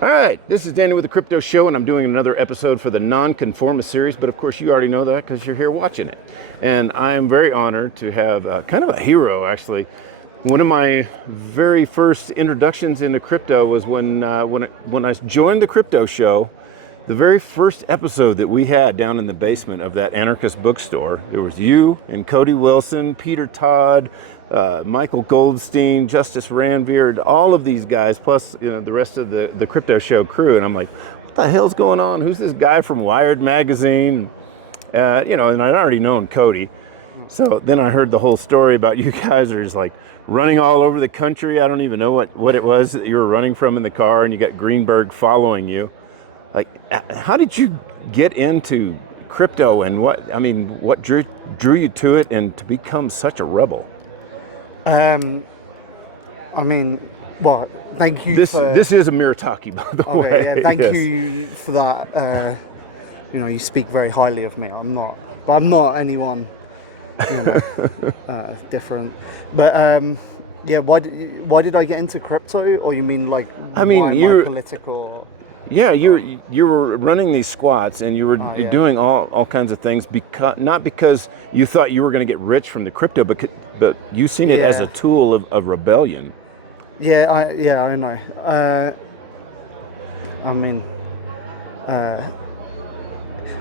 All right, this is Danny with the Crypto Show, and I'm doing another episode for the Non-Conformist series, but of course you already know that because you're here watching it. And I am very honored to have kind of a hero, actually. One of my very first introductions into crypto was when I joined the Crypto Show. The very first episode that we had down in the basement of that anarchist bookstore, there was you and Cody Wilson, Peter Todd, Michael Goldstein, Justice Ranveer, all of these guys, plus the rest of the Crypto Show crew. And I'm like, what the hell's going on? Who's this guy from Wired magazine? And I'd already known Cody. So then I heard the whole story about you guys are just like running all over the country. I don't even know what it was that you were running from in the car, and you got Greenberg following you. Like, how did you get into crypto, and what drew you to it and to become such a rebel? Well, thank you. This is Amir Taaki, by the way. Yeah, thank Yes. you for that. You speak very highly of me. I'm not anyone, different. But yeah, why did I get into crypto? Or you mean like? You're political. Yeah, you were running these squats, and you were doing all kinds of things not because you thought you were going to get rich from the crypto, but you seen it as a tool of rebellion. Yeah, I know.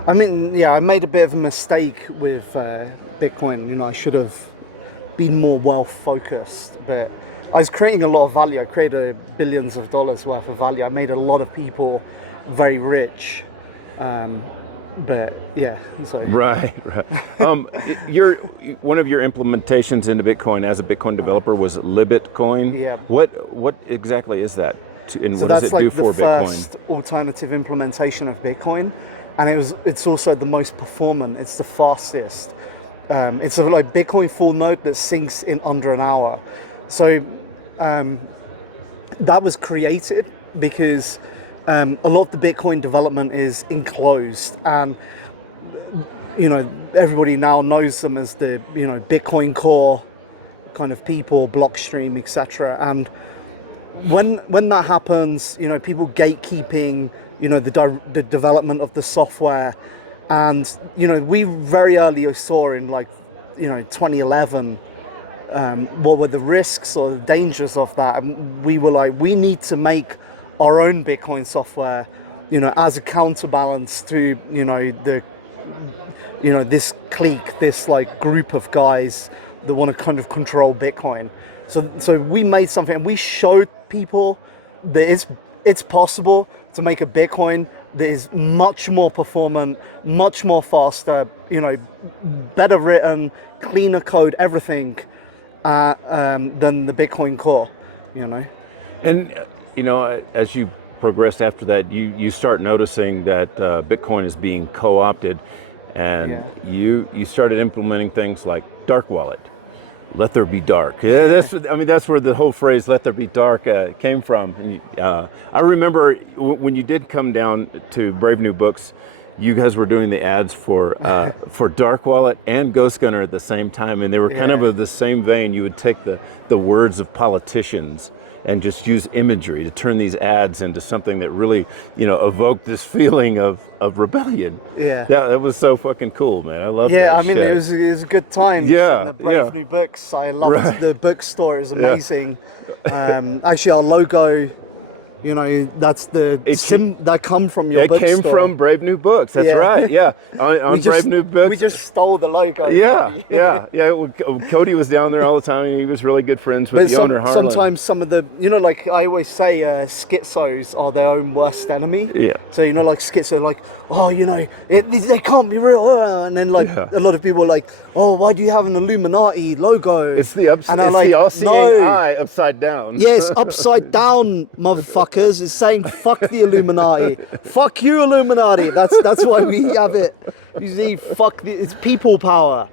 I made a bit of a mistake with Bitcoin. I should have been more wealth focused, but I was creating a lot of value. I created billions of dollars worth of value. I made a lot of people very rich. But yeah, so. Right. One of your implementations into Bitcoin as a Bitcoin developer was Libitcoin. Yeah. What exactly is that? And so what does it do for Bitcoin? That's the first alternative implementation of Bitcoin, and it's also the most performant. It's the fastest. It's like Bitcoin full node that syncs in under an hour. So that was created because a lot of the Bitcoin development is enclosed, and everybody now knows them as the Bitcoin Core kind of people, Blockstream, etc. And when that happens, people gatekeeping the development of the software, and we very early saw in 2011. What were the risks or the dangers of that? And we were like, we need to make our own Bitcoin software, as a counterbalance to, this clique, this group of guys that want to kind of control Bitcoin. So we made something, and we showed people that it's possible to make a Bitcoin that is much more performant, much more faster, better written, cleaner code, everything. Than the Bitcoin Core, And as you progressed after that, you start noticing that Bitcoin is being co-opted, and you started implementing things like dark wallet, let there be dark. Yeah, that's where the whole phrase "let there be dark" came from. And I remember when you did come down to Brave New Books. You guys were doing the ads for Dark Wallet and Ghost Gunner at the same time, and they were kind of the same vein. You would take the words of politicians and just use imagery to turn these ads into something that really, evoked this feeling of rebellion. Yeah, that was so fucking cool, man. I love that. Yeah, shit. It was a good time. Yeah, the Brave New Books. I loved the bookstore. It was amazing. Actually, our logo. That's that come from your bookstore. It came from Brave New Books. That's right. Yeah, on Brave New Books. We just stole the logo. Yeah. Cody was down there all the time, and he was really good friends with the owner, Harlan. Sometimes some of the, I always say, schizos are their own worst enemy. Yeah. So schizo, they can't be real, and then a lot of people are like, oh, why do you have an Illuminati logo? It's the all-seeing eye upside down. Yes, upside down, motherfucker. Is saying fuck the Illuminati, fuck you Illuminati. That's why we have it. You see, it's people power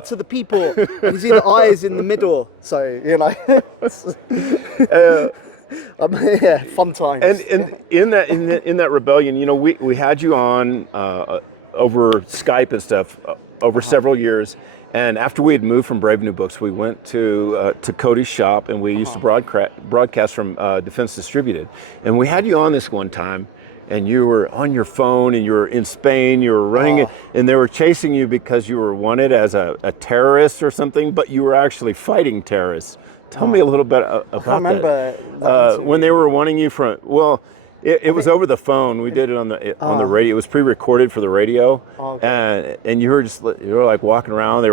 to the people. You see the eyes in the middle. So fun times. And in that rebellion, we had you on over Skype and stuff over several years, And after we had moved from Brave New Books, we went to Cody's shop, and we used to broadcast from Defense Distributed. And we had you on this one time, and you were on your phone, and you were in Spain, you were running it, and they were chasing you because you were wanted as a terrorist or something, but you were actually fighting terrorists. Tell me a little bit about that. When they were wanting you from, well, it was over the phone. We did it on the radio. It was pre-recorded for the radio, and you were like walking around. They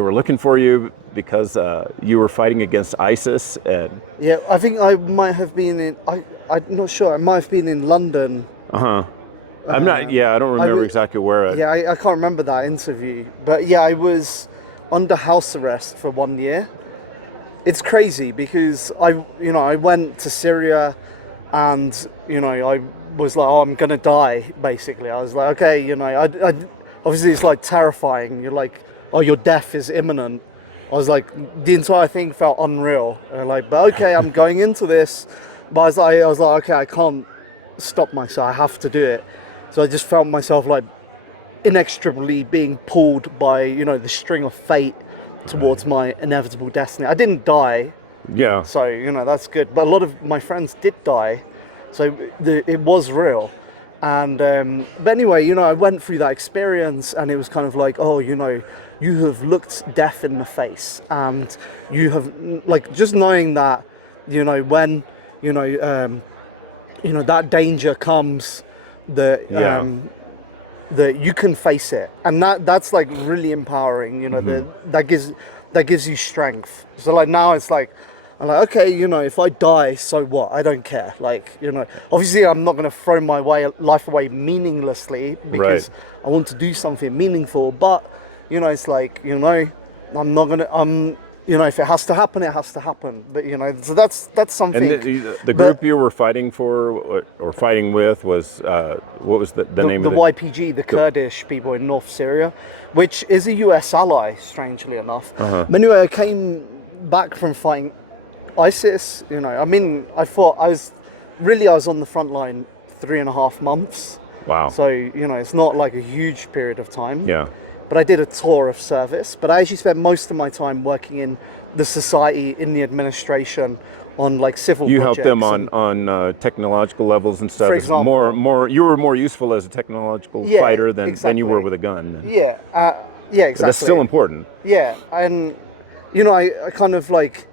were looking for you because you were fighting against ISIS. And yeah, I think I might have been in. I'm not sure. I might have been in London. I'm not. Yeah, I don't remember exactly where. Yeah, I can't remember that interview. But yeah, I was under house arrest for 1 year. It's crazy because I went to Syria, and I was like, oh, I'm gonna die. Basically, I was like, okay, I obviously it's like terrifying. You're like, oh, your death is imminent. I was like, the entire thing felt unreal. Like, but okay, I'm going into this. But I was like, okay, I can't stop myself. I have to do it. So I just felt myself like inextricably being pulled by the string of fate towards my inevitable destiny. I didn't die. Yeah. So, that's good. But a lot of my friends did die. So it was real. And, but anyway, I went through that experience, and it was kind of like, oh, you have looked death in the face, and you have, like, just knowing that, when, that danger comes, that you can face it, and that's like really empowering. That gives you strength. So like now it's like, I'm like, okay, if I die, so what? I don't care. Like, obviously I'm not going to throw my life away meaninglessly because I want to do something meaningful. But it's like, I'm not gonna. If it has to happen, it has to happen. But so that's something. And the group you were fighting for or fighting with was what was the name of the YPG, the Kurdish people in North Syria, which is a US ally, strangely enough. But anyway, I came back from fighting ISIS. I thought I was on the front line 3.5 months. Wow. So it's not like a huge period of time. Yeah. But I did a tour of service. But I actually spent most of my time working in the society, in the administration, on like civil You projects. helped them on technological levels and stuff. For example, more. You were more useful as a technological fighter than you were with a gun. Yeah. Yeah. Exactly. But that's still important. Yeah, and I kind of like.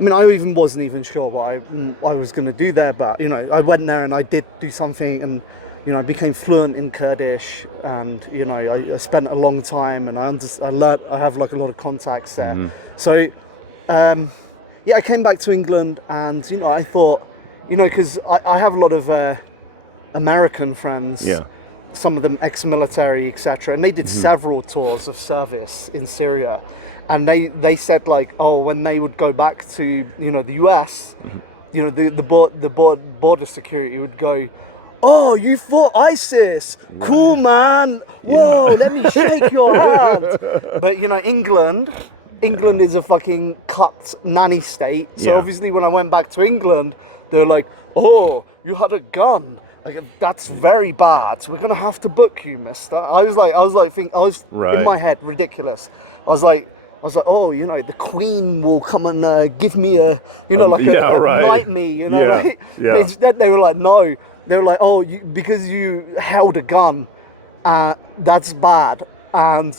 I even wasn't even sure what I was going to do there, but I went there and I did do something, and I became fluent in Kurdish, and I spent a long time, and I learned. I have like a lot of contacts there. So, I came back to England, and I thought, because I have a lot of American friends. Yeah. Some of them ex-military, etc., and they did several tours of service in Syria, and they said like, oh, when they would go back to the US, the border security would go, oh, you fought ISIS, cool man, whoa, let me shake your hand. But England is a fucking cucked nanny state, so obviously when I went back to England, they were like, oh, you had a gun. Like, that's very bad. We're gonna have to book you, mister. I was in my head, ridiculous. I was like, oh, the Queen will come and give me a, knight me, right? Yeah. Instead, they were like, no. They were like, oh, because you held a gun, that's bad. And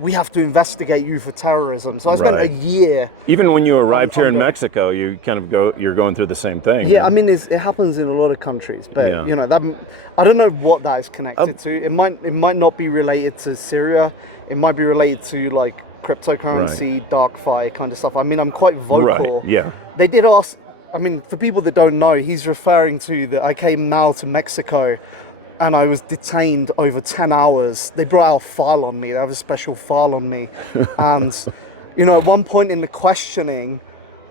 we have to investigate you for terrorism. So I spent a year. Even when you arrived here in Mexico, you're going through the same thing. Yeah, it happens in a lot of countries, but I don't know what that is connected to. It might not be related to Syria. It might be related to like cryptocurrency, DarkFi kind of stuff. I'm quite vocal. Right. Yeah. They did ask. For people that don't know, he's referring to that I came now to Mexico, and I was detained over 10 hours. They brought out a file on me. They have a special file on me. And, at one point in the questioning,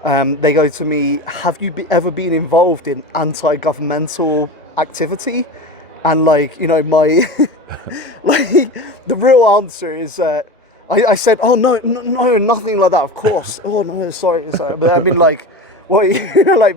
they go to me, have you ever been involved in anti-governmental activity? And my, the real answer is, I said, oh, no, nothing like that, of course. Oh, no, sorry. But what,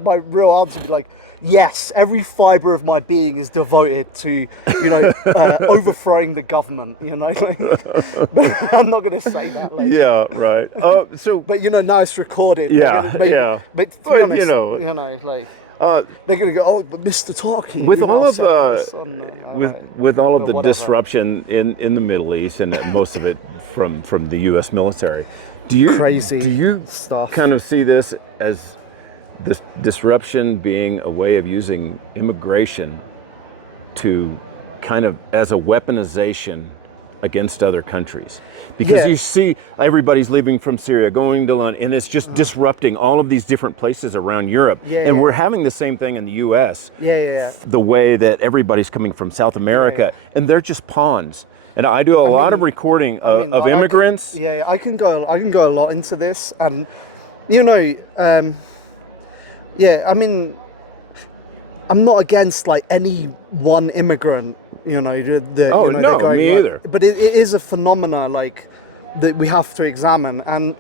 my real answer is like, yes, every fiber of my being is devoted to, overthrowing the government. But I'm not going to say that. Like, Yeah, right. So but now it's recorded. yeah, yeah. But to be But honest, like uh, they're going to go, oh, but Mr. Talkie, with you all now of said this on, with all of but the whatever. disruption in the Middle East, and most of it from the U.S. military, do Crazy you stuff. kind of see this as this disruption being a way of using immigration to kind of as a weaponization against other countries? Because Yeah. you see everybody's leaving from Syria, going to London, and it's just disrupting all of these different places around Europe. Yeah, And yeah. we're having the same thing in the US. Yeah. The way that everybody's coming from South America, and they're just pawns. And I do a lot of recording of immigrants. I can go a lot into this, and I mean, I'm not against like any one immigrant, Oh, they're no, going, me like, either. but it is a phenomena like that we have to examine, and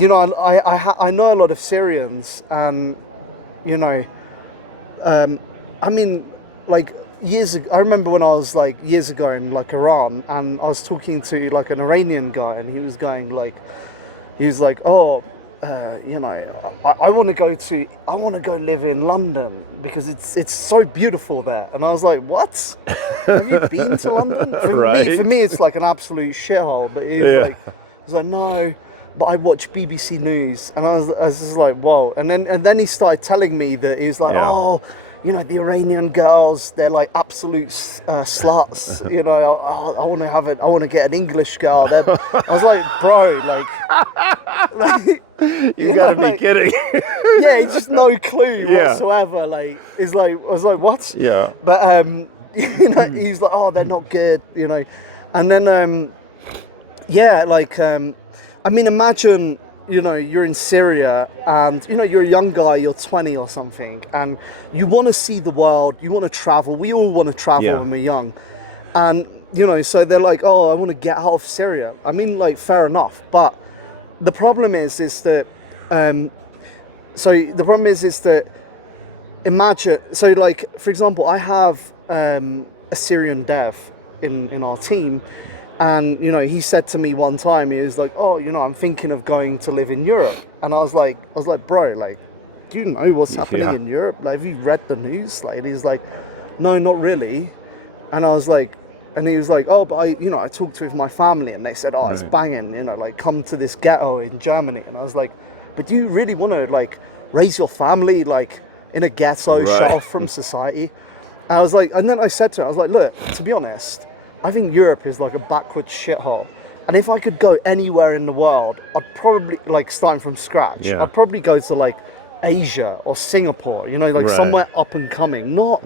I know a lot of Syrians, and I mean, like years ago, I remember when I was like years ago in like Iran, and I was talking to like an Iranian guy, and he was like, oh, I want to go live in London because it's so beautiful there. And I was like, what? Have you been to London? Right. For me, it's like an absolute shithole. But he was like, no. But I watch BBC News, and I was just like, whoa. And then he started telling me that he was like, oh, the Iranian girls, they're like absolute sluts. I want to get an English girl. I was like, bro, like You got to be kidding. yeah, just no clue Yeah. whatsoever. Like, it's like, I was like, what? Yeah. But he's like, oh, they're not good, and then I mean, imagine you're in Syria, and you're a young guy, you're 20 or something, and you want to see the world, you want to travel. We all want to travel when we're young, and so they're like, oh, I want to get out of Syria. I mean, like, fair enough, but the problem is that imagine, so like, for example, I have a Syrian dev in our team, and he said to me one time, he was like, oh, I'm thinking of going to live in Europe. And I was like, bro, like, do you know what's happening in Europe? Like, have you read the news? Like, and he's like, no, not really. And I was like, and he was like, oh, but I talked with my family, and they said, oh, it's banging, like, come to this ghetto in Germany. And I was like, but do you really want to like raise your family like in a ghetto, shut off from society? And I was like, and then I said to him, I was like, look, to be honest, I think Europe is like a backward shithole. And if I could go anywhere in the world, I'd probably, like, starting from scratch, I'd probably go to like Asia or Singapore, somewhere up and coming, not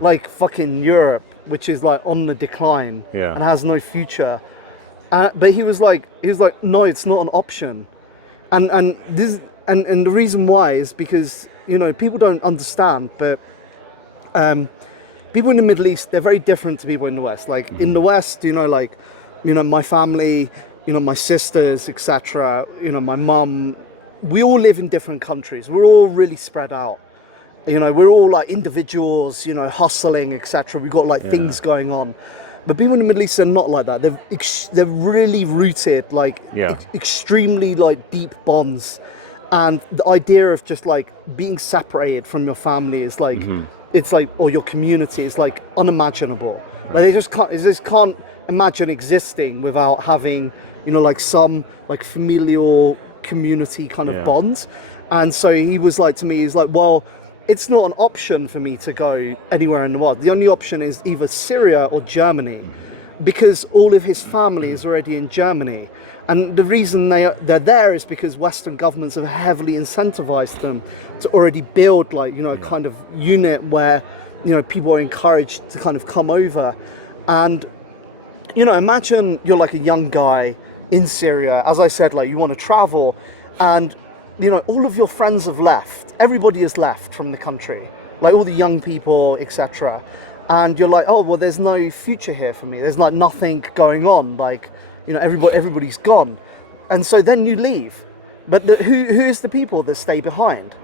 like fucking Europe, which is like on the decline and has no future. But he was like, no, it's not an option. And the reason why is because, people don't understand, but people in the Middle East, they're very different to people in the West. Like, in the West, my family, my sisters, etc., my mum, we all live in different countries. We're all really spread out. We're all like individuals, hustling, etc. We've got like things going on. But people in the Middle East are not like that. They're really rooted, like extremely like deep bonds. And the idea of just like being separated from your family is like, it's like, or your community is like unimaginable. Like, they just can't imagine existing without having, like some like familial community kind of bonds. And so he was like to me, he's like, well, it's not an option for me to go anywhere in the world. The only option is either Syria or Germany, because all of his family is already in Germany. And the reason they're there is because Western governments have heavily incentivized them to already build like, a kind of unit where, people are encouraged to kind of come over. And, imagine you're like a young guy in Syria, as I said, like, you want to travel, and, all of your friends have left. Everybody has left from the country, like all the young people, etc. And you're like, oh, well, there's no future here for me. There's like nothing going on. Like, everybody's gone. And so then you leave. But who is the people that stay behind?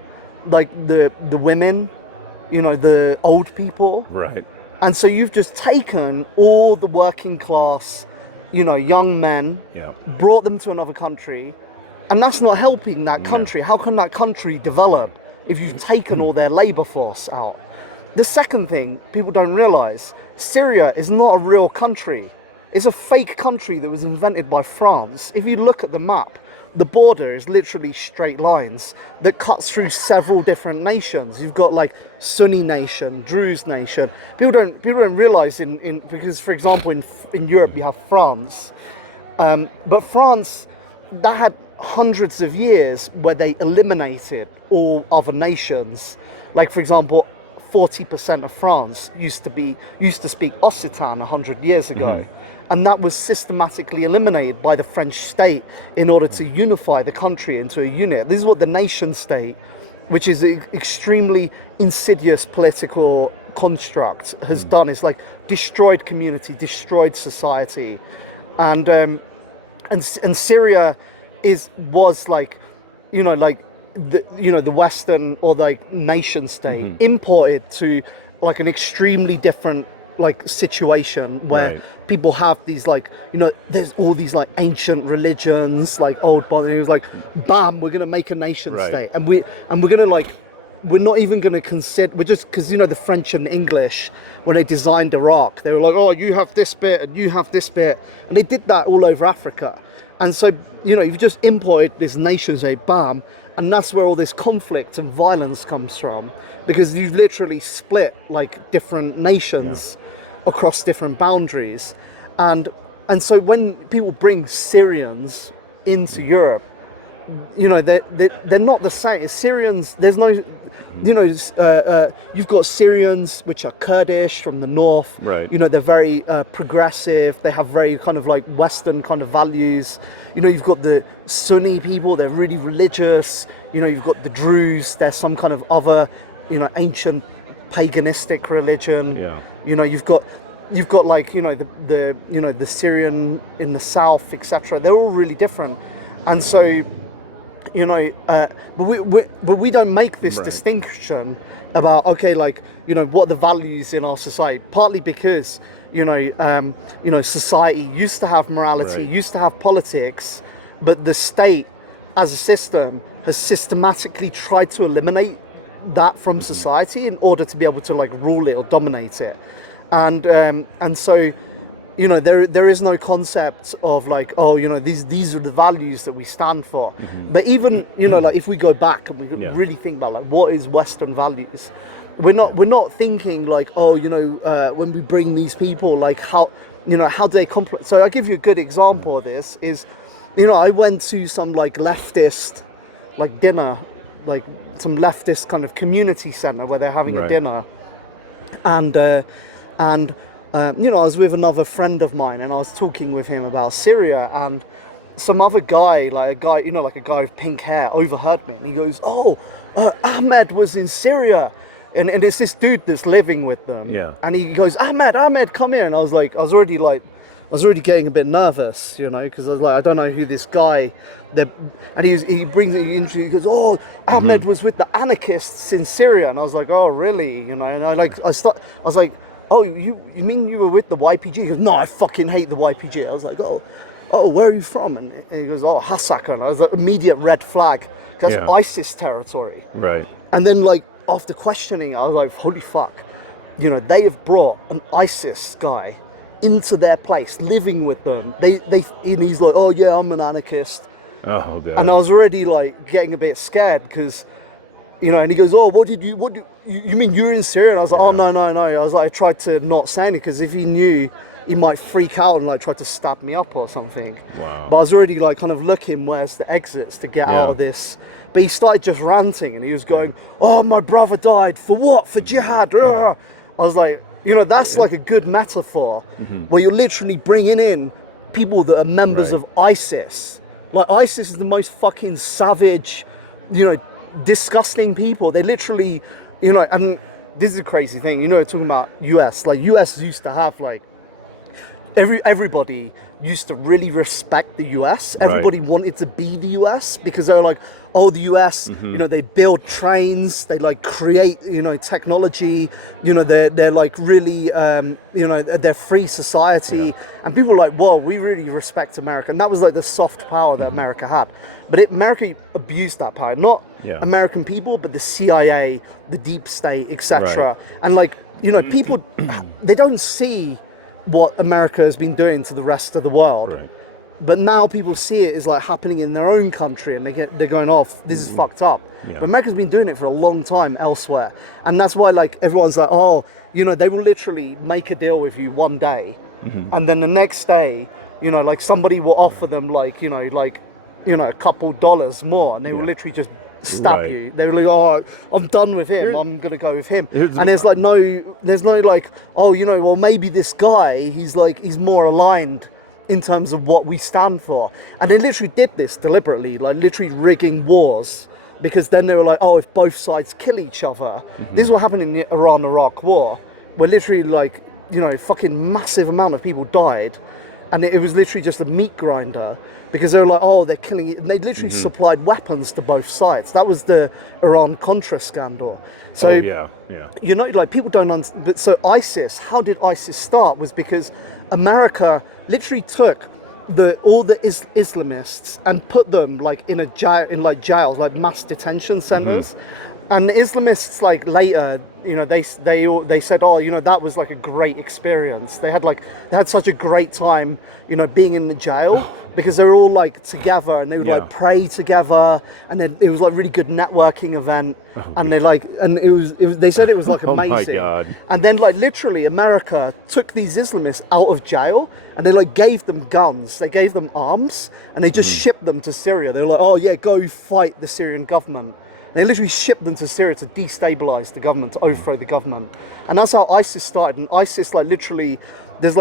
Like the women, the old people. Right. And so you've just taken all the working class, young men, Yeah. brought them to another country, and that's not helping that country. How can that country develop if you've taken all their labor force out? The second thing people don't realize, Syria is not a real country. It's a fake country that was invented by France. If you look at the map, the border is literally straight lines that cuts through several different nations. You've got like Sunni nation, Druze nation. People don't realize because, for example, in Europe you have France, but France, that had hundreds of years where they eliminated all other nations. Like, for example, 40% of France used to speak Occitan 100 years ago. And that was systematically eliminated by the French state in order to unify the country into a unit. This is what the nation state, which is an extremely insidious political construct, has done. It's like destroyed community, destroyed society. And Syria was like, the Western or like nation state imported to like an extremely different like situation where people have these like, there's all these like ancient religions, like old body. It was like, bam, we're gonna make a nation state, and we're gonna like, we're not even gonna consider. We're just because the French and English, when they designed Iraq, they were like, oh, you have this bit and you have this bit, and they did that all over Africa. And so you've just imported this nation state, bam, and that's where all this conflict and violence comes from, because you've literally split like different nations across different boundaries. And so when people bring Syrians into Europe, they're not the same. Syrians, there's no, you've got Syrians which are Kurdish from the north. Right. They're very progressive. They have very kind of like Western kind of values. You've got the Sunni people. They're really religious. You've got the Druze. There's some kind of other, ancient paganistic religion. Yeah. You've got like the Syrian in the south, etc. They're all really different, and so but we don't make this distinction about what the values in our society. Partly because society used to have morality, used to have politics, but the state as a system has systematically tried to eliminate that from society in order to be able to like rule it or dominate it. And so there is no concept of like, these are the values that we stand for. But even like if we go back and we really think about like what is Western values, we're not thinking like, when we bring these people, like how do they complement. So I'll give you a good example of this is, I went to some like leftist like dinner, like some leftist kind of community center where they're having a dinner, and I was with another friend of mine, and I was talking with him about Syria, and some other guy, like a guy with pink hair, overheard me, and he goes, Ahmed was in Syria, and it's this dude that's living with them, and he goes, Ahmed, come here, and I was already getting a bit nervous, because I was like, I don't know who this guy, and he brings it into, he goes, Ahmed was with the anarchists in Syria, and I was like, oh really, and I was like, oh, you mean you were with the YPG? He goes, no, I fucking hate the YPG. I was like, oh, where are you from? And he goes, oh, Hasaka. And I was like, immediate red flag. That's ISIS territory. Right. And then like after questioning, I was like, holy fuck. They have brought an ISIS guy into their place, living with them. And he's like, oh yeah, I'm an anarchist. Oh god. And I was already like getting a bit scared because, and he goes, oh, what do you mean you were in Syria? And I was like, oh, no. I was like, I tried to not say anything because if he knew, he might freak out and like try to stab me up or something. Wow. But I was already like kind of looking where's the exits to get out of this. But he started just ranting and he was going, oh, my brother died. For what? For jihad. I was like, that's like a good metaphor where you're literally bringing in people that are members of ISIS. Like ISIS is the most fucking savage, disgusting people. They literally, and this is a crazy thing, talking about US, like US used to have like everybody used to really respect the US. Right. Everybody wanted to be the US because they were like, oh, the US, you know, they build trains, they like create, you know, technology, you know, they're like really, you know, they're free society. And people were like, whoa, we really respect America. And that was like the soft power that America had. But America abused that power, not American people, but the CIA, the deep state, etc. Right. And like, you know, people, they don't see what America has been doing to the rest of the world. Right. But now people see it as like happening in their own country, and they're going off. This is fucked up. Yeah. But America's been doing it for a long time elsewhere, and that's why like everyone's like, oh, you know, they will literally make a deal with you one day, and then the next day, you know, like somebody will offer them like a couple dollars more, and they will literally just stab Right. you. They were like, oh, I'm done with him. I'm gonna go with him. Here's- And there's no like, oh, you know, well maybe this guy, he's more aligned in terms of what we stand for. And they literally did this deliberately, like literally rigging wars, because then they were like, oh, if both sides kill each other, this is what happened in the Iran-Iraq war, where literally like, you know, fucking massive amount of people died, and it was literally just a meat grinder, because they were like, oh, they're killing it. And they literally supplied weapons to both sides. That was the Iran-Contra scandal. So, yeah. you know, like people don't understand. But so ISIS, how did ISIS start? Was because America literally took all the Islamists and put them like in jails, like mass detention centers. And the Islamists, like later, you know, they said, oh, you know, that was like a great experience. They had such a great time, you know, being in the jail, because they were all like together, and they would like pray together, and then it was like really good networking event, and they said it was like amazing. Oh my God. And then like literally America took these Islamists out of jail, and they like gave them guns, they gave them arms, and they just shipped them to Syria. They were like, oh yeah, go fight the Syrian government. They literally shipped them to Syria to destabilize the government, to overthrow the government. And that's how ISIS started. And ISIS, like literally, they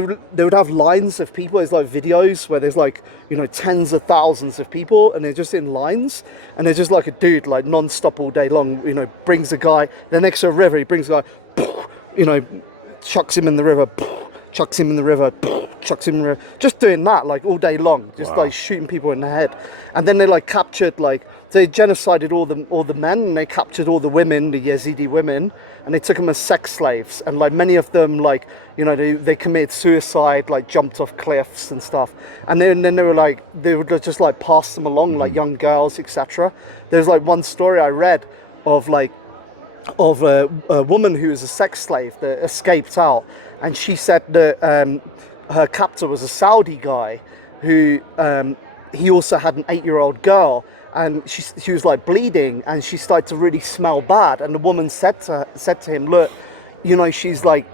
would have lines of people. There's like videos where there's like, you know, tens of thousands of people, and they're just in lines, and they're just like a dude like non-stop all day long, you know, brings a guy, they're next to a river, he brings a guy, you know, chucks him in the river, chucks him in the river, chucks him in the river, just doing that like all day long, just like shooting people in the head. And then they like captured, like they genocided all the men, and they captured all the women, the Yazidi women, and they took them as sex slaves. And like many of them, like, you know, they committed suicide, like jumped off cliffs and stuff. And then they would just like pass them along, like young girls, etc. There's like one story I read of a woman who was a sex slave that escaped out, and she said that her captor was a Saudi guy who he also had an 8-year-old girl, and she was like bleeding, and she started to really smell bad, and the woman said to him, look, you know, she's like,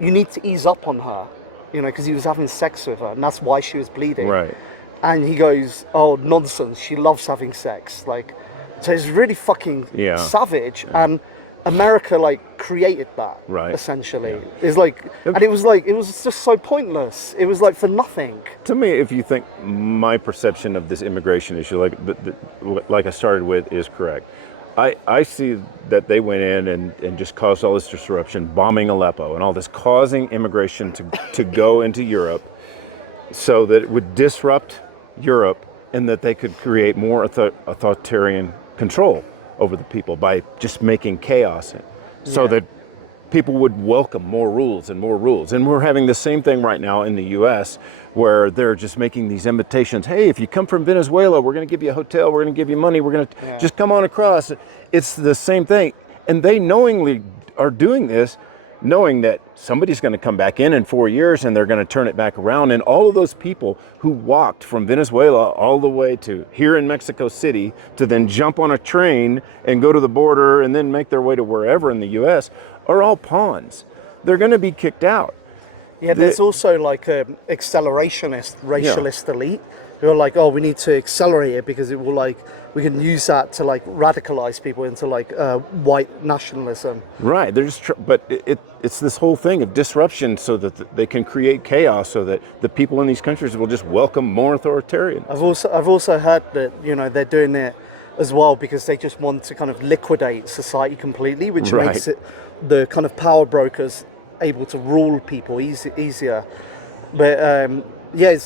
you need to ease up on her, you know, because he was having sex with her, and that's why she was bleeding. Right. And he goes, oh, nonsense, she loves having sex. Like, so it's really fucking savage. And America like created that, essentially. It's like, and it was just so pointless. It was like for nothing. To me, if you think my perception of this immigration issue, like I started with, is correct, I see that they went in and just caused all this disruption, bombing Aleppo and all this, causing immigration to go into Europe, so that it would disrupt Europe, and that they could create more authoritarian control over the people by just making chaos, so that people would welcome more rules and more rules. And we're having the same thing right now in the US, where they're just making these invitations. Hey, if you come from Venezuela, we're going to give you a hotel, we're going to give you money, we're going to just come on across. It's the same thing. And they knowingly are doing this, knowing that somebody's going to come back in 4 years, and they're going to turn it back around. And all of those people who walked from Venezuela all the way to here in Mexico City to then jump on a train and go to the border and then make their way to wherever in the US are all pawns. They're going to be kicked out. Yeah, there's also like an accelerationist, racialist elite who are like, oh, we need to accelerate it because it will like, we can use that to like radicalize people into like white nationalism. Right. They're just, but it's this whole thing of disruption, so that they can create chaos, so that the people in these countries will just welcome more authoritarian. I've also heard that, you know, they're doing it as well because they just want to kind of liquidate society completely, which makes it the kind of power brokers able to rule people easier. But yeah,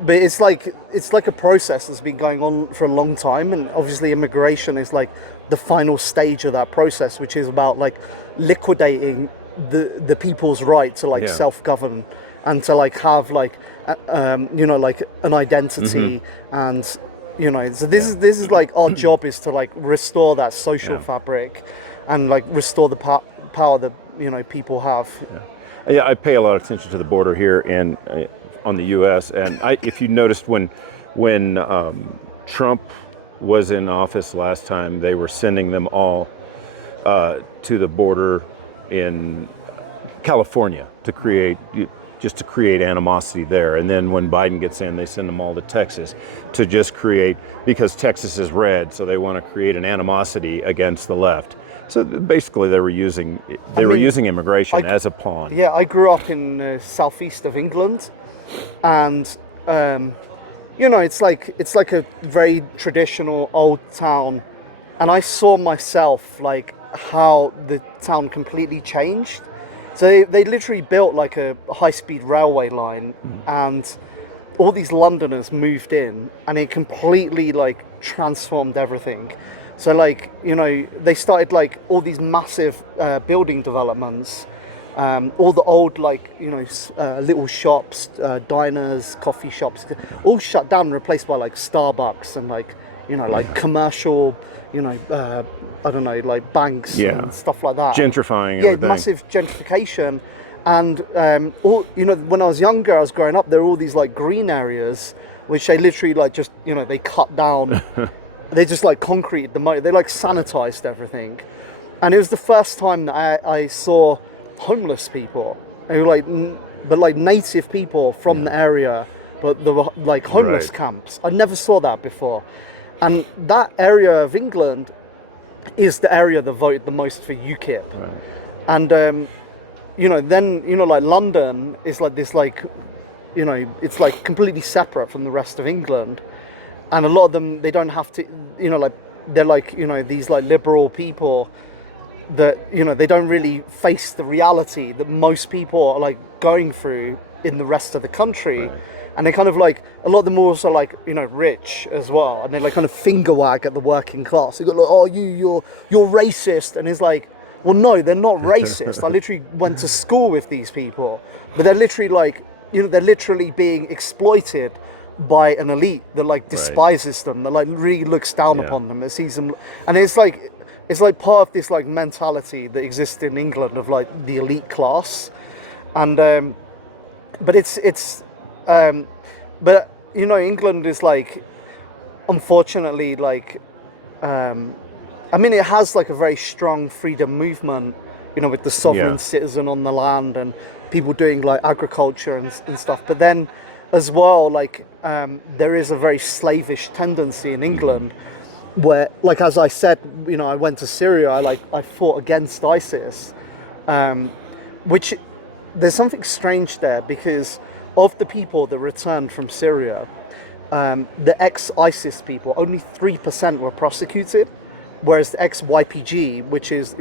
but it's like a process that's been going on for a long time, and obviously immigration is like the final stage of that process, which is about like liquidating the people's right to like self-govern and to like have like like an identity. And so this is like our job is to like restore that social fabric and like restore the power that people have. Yeah, I pay a lot of attention to the border here and on the U.S. And if you noticed when Trump was in office last time, they were sending them all to the border in California to create animosity there. And then when Biden gets in, they send them all to Texas to just create, because Texas is red, so they want to create an animosity against the left. So basically, they were using immigration as a pawn. Yeah, I grew up in the southeast of England, and it's like a very traditional old town, and I saw myself like how the town completely changed. So they literally built like a high-speed railway line, and all these Londoners moved in, and it completely like transformed everything. So like they started like all these massive building developments, all the old like little shops, diners, coffee shops, all shut down and replaced by like Starbucks and like like commercial I don't know, like banks and stuff like that. Gentrifying Yeah, everything. massive gentrification. And when I was younger, I was growing up, there were all these like green areas which they literally like just they cut down. They just like concreted they like sanitized everything. And it was the first time that I saw homeless people who but like native people from the area, but there were like homeless camps. I never saw that before. And that area of England is the area that voted the most for UKIP. Right. And then like London is like this like it's like completely separate from the rest of England. And a lot of them, they don't have to, like, they're like, these like liberal people that, they don't really face the reality that most people are like going through in the rest of the country. Right. And they kind of like, a lot of them are also like, rich as well. And they like kind of finger wag at the working class. They go like, oh, you're racist. And it's like, well, no, they're not racist. I literally went to school with these people, but they're literally like, they're literally being exploited by an elite that like despises them, that like really looks down upon them, that sees them, and it's like part of this like mentality that exists in England of like the elite class, and but England is like, unfortunately, like I mean, it has like a very strong freedom movement, with the sovereign citizen on the land and people doing like agriculture and stuff, but then as well, like there is a very slavish tendency in England where, like, as I said, I went to Syria, I fought against ISIS, which there's something strange there, because of the people that returned from Syria, the ex-ISIS people, only 3% were prosecuted, whereas the ex-YPG, which is,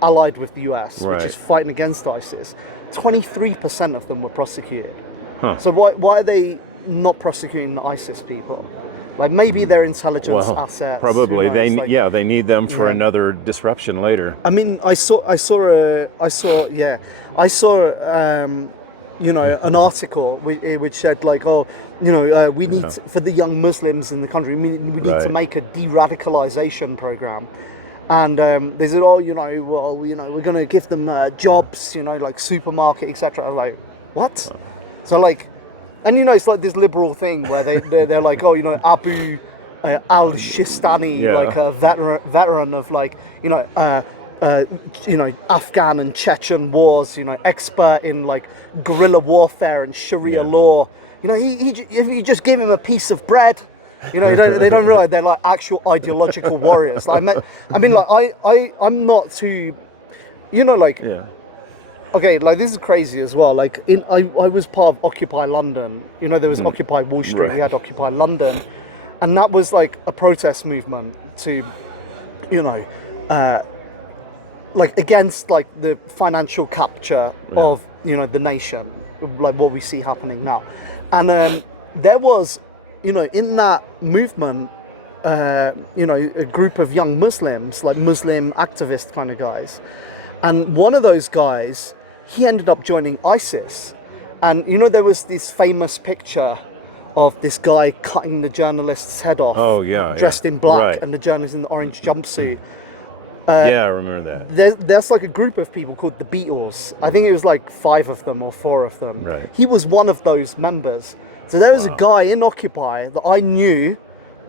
allied with the US, which is fighting against ISIS, 23% of them were prosecuted. Huh. So why are they not prosecuting the ISIS people? Like, maybe they're intelligence assets. Probably they need them for another disruption later. I mean, I saw an article which said like, we need for the young Muslims in the country, we need to make a de-radicalization program. And they said, we're going to give them jobs, like supermarket, etc. I'm like, what? So like, and it's like this liberal thing where they're like, Abu al-Shistani, like a veteran of like, Afghan and Chechen wars, expert in like guerrilla warfare and Sharia law. If you just give him a piece of bread, they don't realize they're like actual ideological warriors. Like, I'm not too, like. Yeah. Okay, like, this is crazy as well. Like, I was part of Occupy London. There was Occupy Wall Street. We had Occupy London, and that was like a protest movement to, like against like the financial capture of the nation, like what we see happening now. And there was, in that movement, a group of young Muslims, like Muslim activist kind of guys, and one of those guys, he ended up joining ISIS. And there was this famous picture of this guy cutting the journalist's head off, Oh yeah, dressed in black, right. and the journalist in the orange jumpsuit. Yeah, I remember that. There's like a group of people called the Beatles. I think it was like 5 of them or 4 of them. Right. He was one of those members. So there was a guy in Occupy that I knew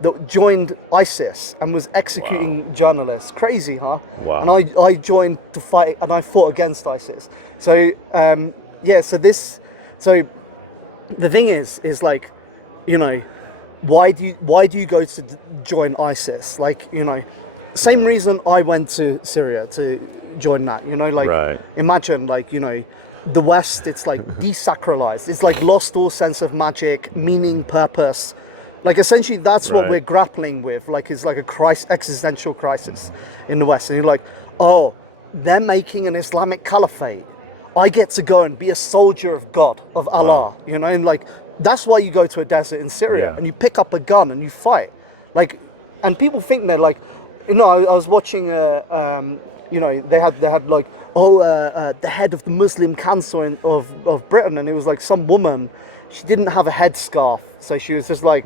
that joined ISIS and was executing journalists. Crazy, huh? Wow. And I joined to fight, and I fought against ISIS. So so the thing is like, why do you go to join ISIS? Like, same reason I went to Syria to join that. Right. Imagine, like, the West, it's like desacralized. It's like lost all sense of magic, meaning, purpose. Like, essentially, that's what we're grappling with. Like, it's like a existential crisis in the West. And you're like, oh, they're making an Islamic caliphate. I get to go and be a soldier of God, of Allah, and like, that's why you go to a desert in Syria and you pick up a gun and you fight. Like, and people think they're like, I was watching, they had like, the head of the Muslim Council of Britain, and it was like some woman, she didn't have a headscarf, so she was just like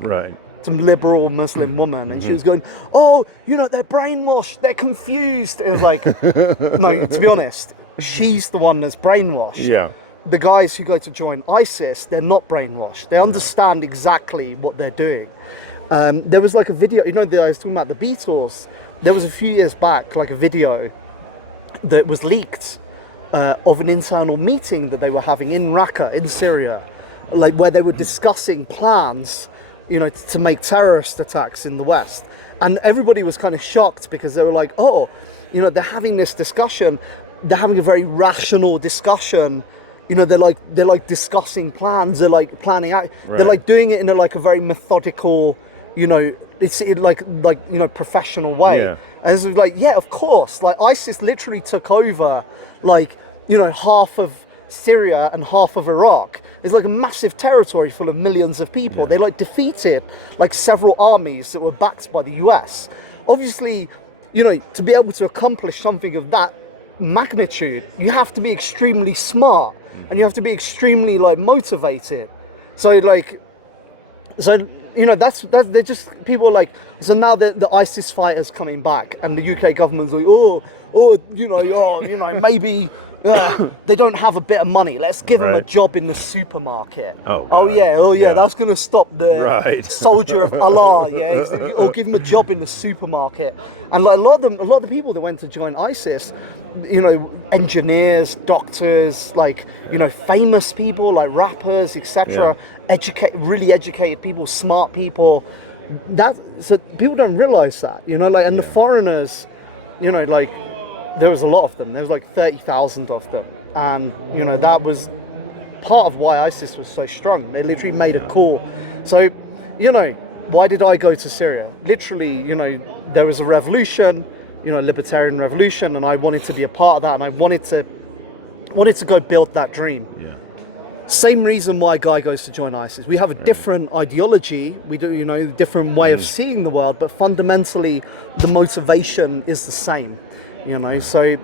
some liberal Muslim woman, and she was going, oh, they're brainwashed, they're confused. It was like, no, to be honest, she's the one that's brainwashed. Yeah. The guys who go to join ISIS, they're not brainwashed. They understand exactly what they're doing. There was like a video, I was talking about the Beatles. There was a few years back, like a video that was leaked of an internal meeting that they were having in Raqqa, in Syria, like where they were discussing plans, to make terrorist attacks in the West. And everybody was kind of shocked because they were like, oh, they're having this discussion. They're having a very rational discussion. They're like discussing plans. They're like planning out. They're like doing it in a very methodical, it's professional way. Yeah. And it's like, yeah, of course. Like, ISIS literally took over, like, half of Syria and half of Iraq. It's like a massive territory full of millions of people. Yeah. They like defeated like several armies that were backed by the US. Obviously, to be able to accomplish something of that magnitude, you have to be extremely smart and you have to be extremely like motivated. So that's they're just people like, so now the ISIS fighters coming back and the UK government's like, maybe they don't have a bit of money, let's give them a job in the supermarket. Oh yeah, that's gonna stop the soldier of Allah, or give them a job in the supermarket. And like a lot of the people that went to join ISIS, engineers, doctors, like, famous people like rappers, etc. Really educated people, smart people. So people don't realize that, and the foreigners, there was a lot of them. There was like 30,000 of them. And, that was part of why ISIS was so strong. They literally made a call. So, why did I go to Syria? Literally, there was a revolution, libertarian revolution, and I wanted to be a part of that, and I wanted to go build that dream. Yeah. Same reason why a guy goes to join ISIS. We have a different ideology, we do, different way of seeing the world, but fundamentally the motivation is the same. So,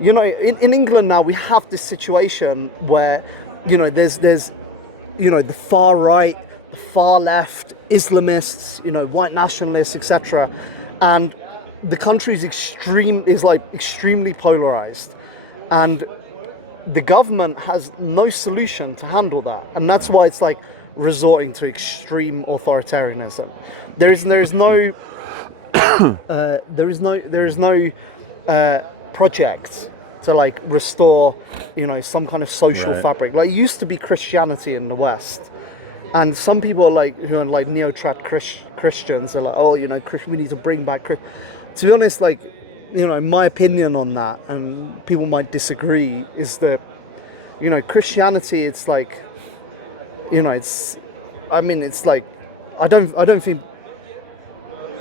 in England now we have this situation where, there's the far right, the far left, Islamists, white nationalists, etc. And the country is extremely polarized. And the government has no solution to handle that. And that's why it's like resorting to extreme authoritarianism. There is no project to like restore, some kind of social fabric. Like, it used to be Christianity in the West, and some people are like, who are like neo-trad Christians are like, oh, we need to bring back. To be honest, like, my opinion on that, and people might disagree, is that, Christianity, it's like, it's like, I don't think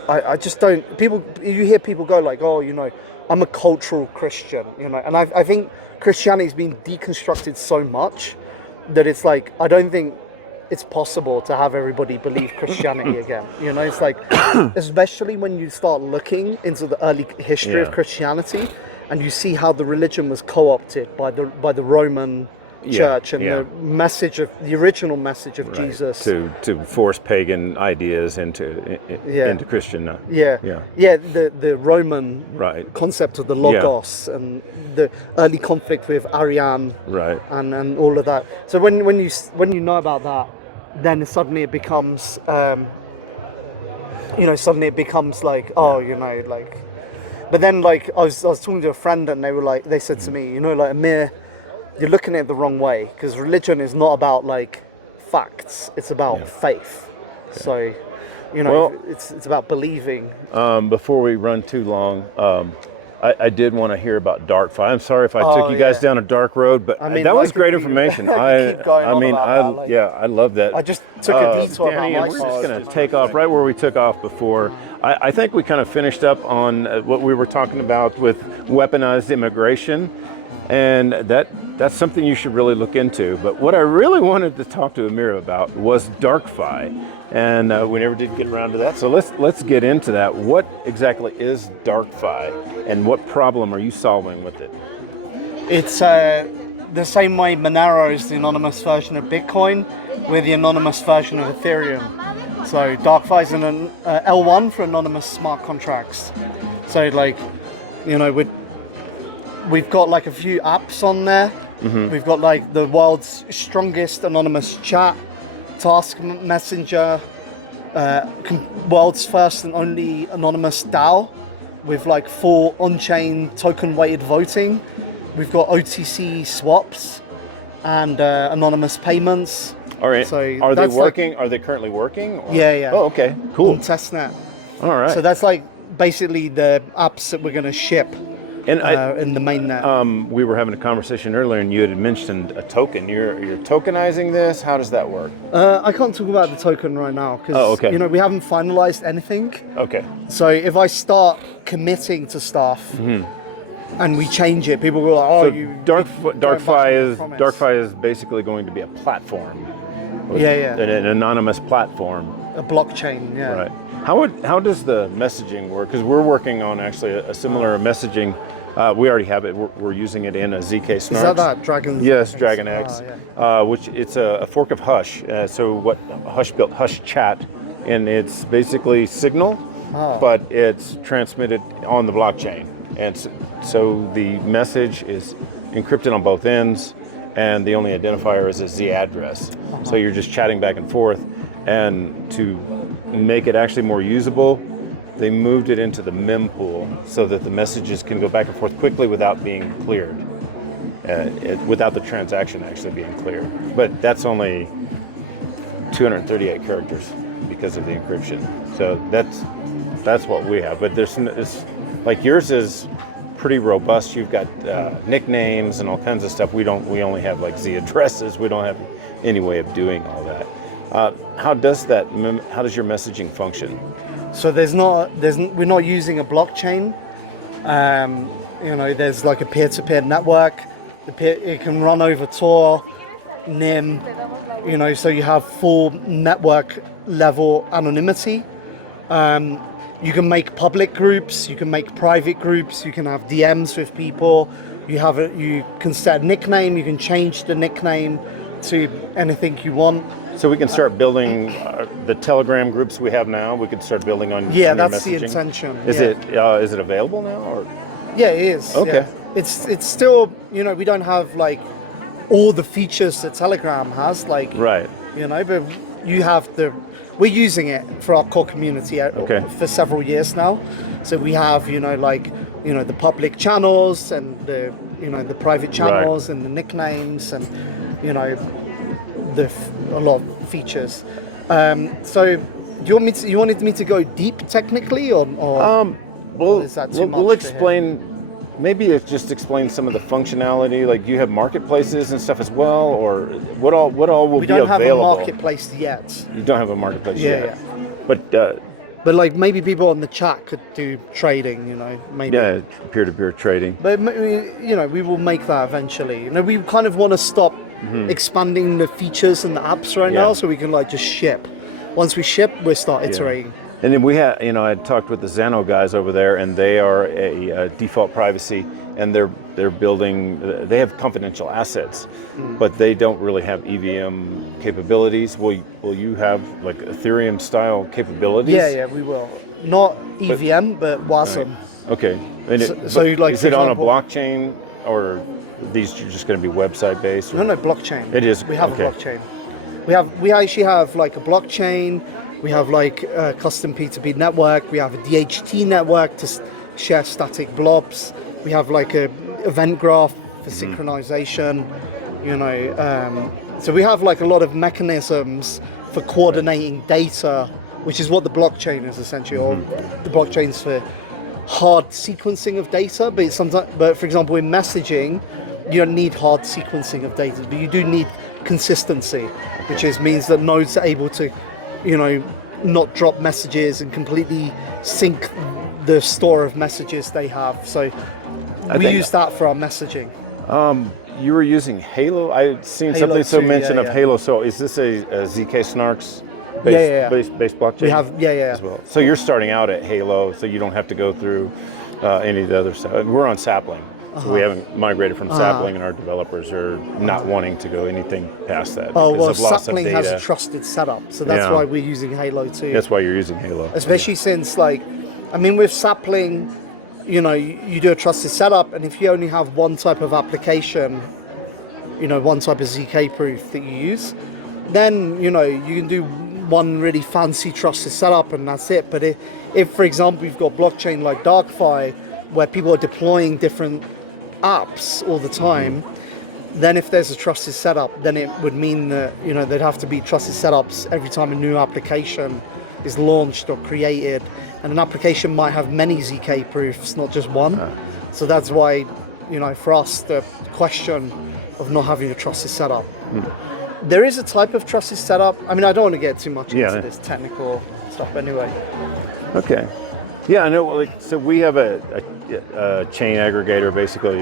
I just don't. People, you hear people go like, oh, I'm a cultural Christian, and I think Christianity's been deconstructed so much that it's like I don't think it's possible to have everybody believe Christianity again. It's like, especially when you start looking into the early history of Christianity, and you see how the religion was co-opted by the Roman church and the original message of Jesus to force pagan ideas into Christian. The Roman concept of the logos and the early conflict with Arian and all of that. So when you know about that, then suddenly it becomes like, but then like I was talking to a friend and they said to me, like, Amir, you're looking at it the wrong way, because religion is not about like facts, it's about faith. So it's about believing. Before we run too long, I did want to hear about DarkFi. I'm sorry if I took you guys down a dark road, but that was great information. I love that. I just took a detour Danny, about we're just going to take off right where we took off before. I think we kind of finished up on what we were talking about with weaponized immigration, and that's something you should really look into. But what I really wanted to talk to Amir about was DarkFi, and we never did get around to that. So let's get into that. What exactly is DarkFi, and what problem are you solving with it? It's the same way Monero is the anonymous version of Bitcoin. We're the anonymous version of Ethereum. So DarkFi is an L1 for anonymous smart contracts. So like, we've got like a few apps on there. Mm-hmm. We've got like the world's strongest anonymous chat, task messenger, world's first and only anonymous DAO with like full on-chain token weighted voting. We've got OTC swaps and anonymous payments. All right. So are they working? Are they currently working? Or? Yeah. Oh, okay. Cool. On testnet. All right. So that's like basically the apps that we're going to ship. And in the mainnet. We were having a conversation earlier, and you had mentioned a token. You're tokenizing this. How does that work? I can't talk about the token right now because we haven't finalized anything. Okay. So if I start committing to stuff and we change it, people will go like, "Oh, so DarkFi is basically going to be a platform. An anonymous platform. A blockchain. Yeah. Right. How does the messaging work? Because we're working on actually a similar messaging. We already have it. We're using it in a ZK Snarks. Is that Dragon? Yes, Dragon X, which it's a fork of Hush. So what Hush built, Hush Chat, and it's basically Signal, but it's transmitted on the blockchain. And so the message is encrypted on both ends, and the only identifier is a Z address. So you're just chatting back and forth, and to make it actually more usable, they moved it into the mempool so that the messages can go back and forth quickly without being cleared, without the transaction actually being cleared. But that's only 238 characters because of the encryption. So that's what we have. But it's like yours is pretty robust. You've got nicknames and all kinds of stuff. We only have like Z addresses. We don't have any way of doing all that. How does your messaging function? So we're not using a blockchain. There's like a peer-to-peer network. It can run over Tor, NIM. So you have full network level anonymity. You can make public groups. You can make private groups. You can have DMs with people. You can set a nickname. You can change the nickname to anything you want. So we can start building the Telegram groups we have now. We can start building on that's your messaging. The intention. Is it available now? Or? Yeah, it is. Okay. Yeah. It's still we don't have like all the features that Telegram has. Like right. But you have we're using it for our core community for several years now. So we have the public channels and the private channels and the nicknames and a lot of features. So you wanted me to go deep technically or is that too much? We'll explain. Maybe it just explains some of the functionality. Like, do you have marketplaces and stuff as well, or what all will be available? We don't have a marketplace yet. You don't have a marketplace yet. Yeah. But But like maybe people on the chat could do trading, maybe. Yeah, peer-to-peer trading. But we will make that eventually. We kind of want to stop expanding the features and the apps right now, so we can like just ship. Once we ship, we start iterating. And then we had, I talked with the Xano guys over there, and they are a default privacy, and they're building. They have confidential assets, but they don't really have EVM capabilities. Will you have like Ethereum style capabilities? Yeah, we will. Not EVM, but WASM. Right. Okay. And so like, is it on a blockchain, or these are just going to be website based? No, blockchain. It is. We have a blockchain. We actually have like a blockchain. We have like a custom P2P network. We have a DHT network to share static blobs. We have like a event graph for synchronization. So we have like a lot of mechanisms for coordinating data, which is what the blockchain is essentially. Or the blockchain's for hard sequencing of data. But for example, in messaging, you don't need hard sequencing of data, but you do need consistency, which means that nodes are able to not drop messages and completely sync the store of messages they have. So we use that for our messaging. You were using Halo. I've seen Halo something 2, mention of Halo. So is this a ZK Snarks based blockchain? We have as well. So you're starting out at Halo, so you don't have to go through any of the other stuff. We're on Sapling. So we haven't migrated from Sapling, and our developers are not wanting to go anything past that. Oh, well, of loss Sapling of has data. a trusted setup, so that's why we're using Halo too. That's why you're using Halo. Especially since, with Sapling, you do a trusted setup, and if you only have one type of application, one type of ZK proof that you use, then, you can do one really fancy trusted setup and that's it. But if for example, you've got blockchain like DarkFi, where people are deploying different apps all the time, then if there's a trusted setup, then it would mean that there'd have to be trusted setups every time a new application is launched or created, and an application might have many ZK proofs, not just one. So that's why for us the question of not having a trusted setup. There is a type of trusted setup. I don't want to get too much into this technical stuff anyway. Okay. Yeah, I know. So we have a chain aggregator, basically,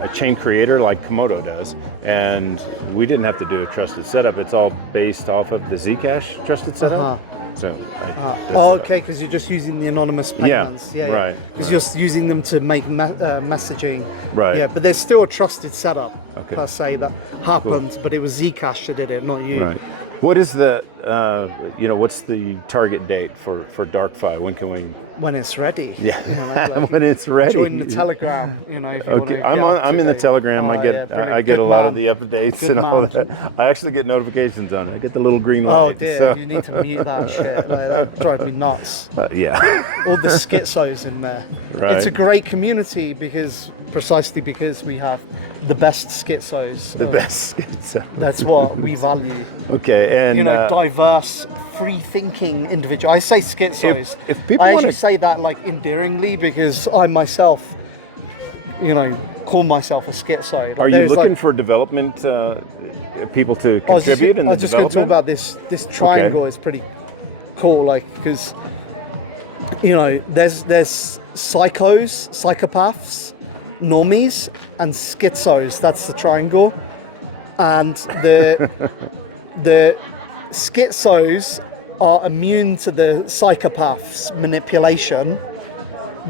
a chain creator like Komodo does, and we didn't have to do a trusted setup. It's all based off of the Zcash trusted setup. So. Okay, because you're just using the anonymous payments. Yeah, right. Because you're using them to make messaging. Right. Yeah, but there's still a trusted setup per Okay. se that happened, but it was Zcash that did it, not you. Right. What is the what's the target date for DarkFi? When can we? When it's ready. Yeah. When it's ready. Join the Telegram. If you Okay, I'm in the Telegram. I get a lot of the updates and all that. I actually get notifications on it. I get the little green light. Oh dear, so. you need to mute that shit. That drives me nuts. Yeah. All the schizos in there. Right. It's a great community precisely because we have the best schizos. The best schizo. That's what we value. Okay, and diverse, free-thinking individual. I say schizos. If people I want actually to say that endearingly because I myself, call myself a schizo. Are you looking for development people to contribute in the I was just going to talk about this triangle. Okay. Is pretty cool, because there's psychopaths, normies, and schizos. That's the triangle, and the schizos are immune to the psychopaths' manipulation,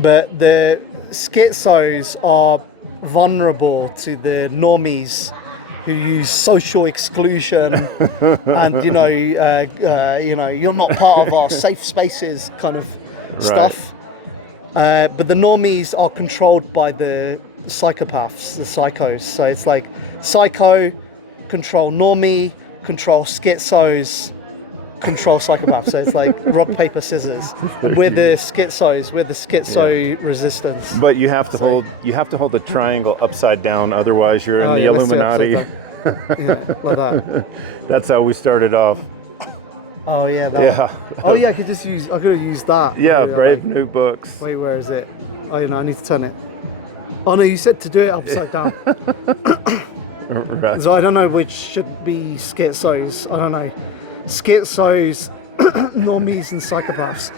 but the schizos are vulnerable to the normies who use social exclusion and you're not part of our safe spaces kind of stuff. But the normies are controlled by the psychopaths, the psychos. So it's like psycho control normie, control schizos, control psychopaths. So it's like rock, paper, scissors. We're the schizos. We're the schizo resistance. But you have to hold the triangle upside down, otherwise you're in the Illuminati. Like that. That's how we started off. Oh yeah. I could have used that. Yeah, Brave New Books. Wait, where is it? Oh, I need to turn it. Oh no, you said to do it upside down. Right. So I don't know which should be schizos. I don't know. Schizos normies and psychopaths.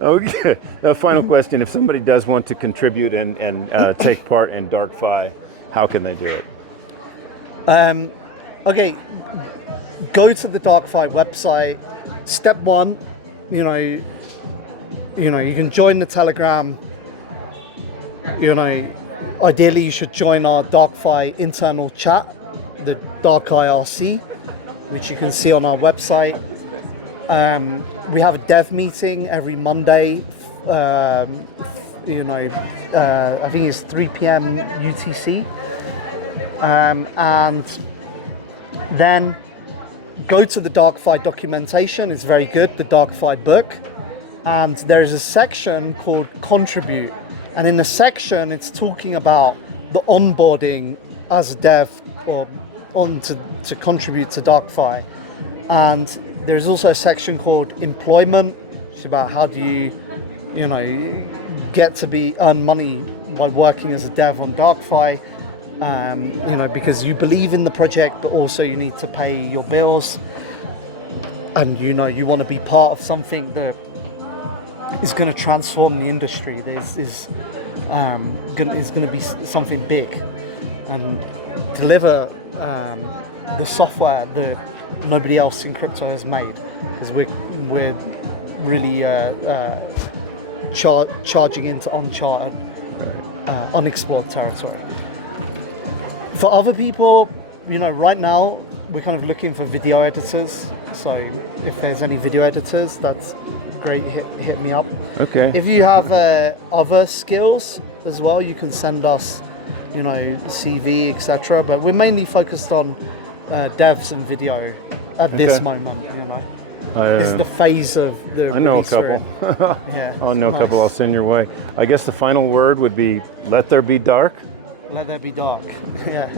Okay. Final question: if somebody does want to contribute and take part in DarkFi, how can they do it? Okay, go to the DarkFi website. Step one, you know, you can join the Telegram. Ideally you should join our DarkFi internal chat, the Dark IRC, which you can see on our website. We have a dev meeting every Monday. I think it's 3 p.m. UTC. And then go to the DarkFi documentation. It's very good, the DarkFi book. And there is a section called Contribute. And in the section, it's talking about the onboarding as a dev or to contribute to DarkFi. And there's also a section called Employment. It's about how do you get to earn money by working as a dev on DarkFi. Because you believe in the project, but also you need to pay your bills, and you want to be part of something that is going to transform the industry. Is going to be something big and deliver the software that nobody else in crypto has made, because we're really charging into uncharted, unexplored territory. For other people, right now we're kind of looking for video editors. So if there's any video editors, that's great. Hit me up. Okay. If you have other skills as well, you can send us, CV, etc. But we're mainly focused on devs and video at this moment. This is the phase of the. I know a couple. Yeah. I'll know a couple. I'll send your way. I guess the final word would be, let there be dark. Let there be dark. Yeah.